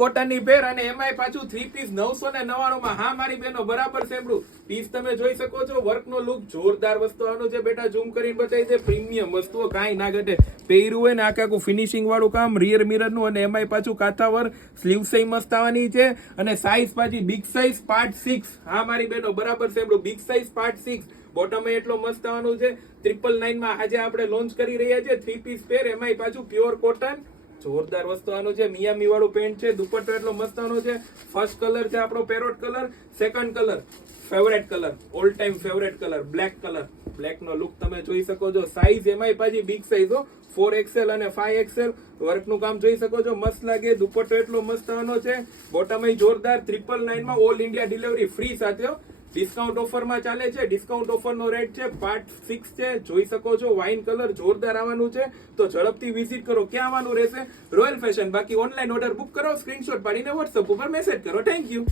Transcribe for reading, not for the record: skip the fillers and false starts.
કોટનની પેર અને એમાંય પાછું 3 પીસ 999 માં. હા મારી બહેનો બરાબર સાંભળ્યું. પીસ તમે જોઈ શકો છો, વર્કનો લુક જોરદાર વસ્તુ આવવાનું છે બેટા. ઝૂમ કરીને બતાવી દે, પ્રીમિયમ વસ્તુઓ કાંઈ ના ઘટે. પહેર્યું હોય ને આખું ફિનિશિંગ વાળું કામ, રિયર મિરર નું, અને એમાંય પાછું કાથાવર સ્લીવ્સ મસ્ત આવવાની છે. અને સાઈઝ પાછી બિગ સાઈઝ પાર્ટ 6. હા મારી બહેનો બરાબર સાંભળ્યું, બિગ સાઈઝ પાર્ટ 6. બોટમ એટલો મસ્ત આવવાનું છે. 999 માં આજે આપણે લોન્ચ કરી રહ્યા છે 3 પીસ પેર, એમાંય પાછું પ્યોર કોટન. જોરદાર વસ્તુ આનું છે. મિયામી વાળું પેન્ટ છે. દુપટ્ટો એટલો મસ્ત આનો છે. ફર્સ્ટ કલર છે આપણો parrot colour. Second colour favourite colour, all time favourite colour black colour. Black નો લુક તમે જોઈ શકો છો. સાઈઝ એમાંય પાછી બિગ સાઈઝ હો, 4XL અને 5XL. વર્ક નું કામ જોઈ શકો છો, મસ્ત લાગે. દુપટ્ટો એટલો મસ્ત આનો છે. બોટમ જોરદાર. 999 માં ઓલ ઇન્ડિયા ડિલિવરી ફ્રી સાથે. ડિસ્કાઉન્ટ ઓફર માં ચાલે છે. ડિસ્કાઉન્ટ ઓફર નો રેટ છે પાર્ટ 6 છે. જોઈ શકો છો, વાઇન કલર જોરદાર આવવાનું છે. તો ઝડપથી વિઝિટ કરો. ક્યાં આવવાનું રહેશે? Royal fashion. બાકી ઓનલાઈન ઓર્ડર બુક કરો, સ્ક્રીનશોટ પાડીને WhatsApp ઉપર મેસેજ કરો. Thank you.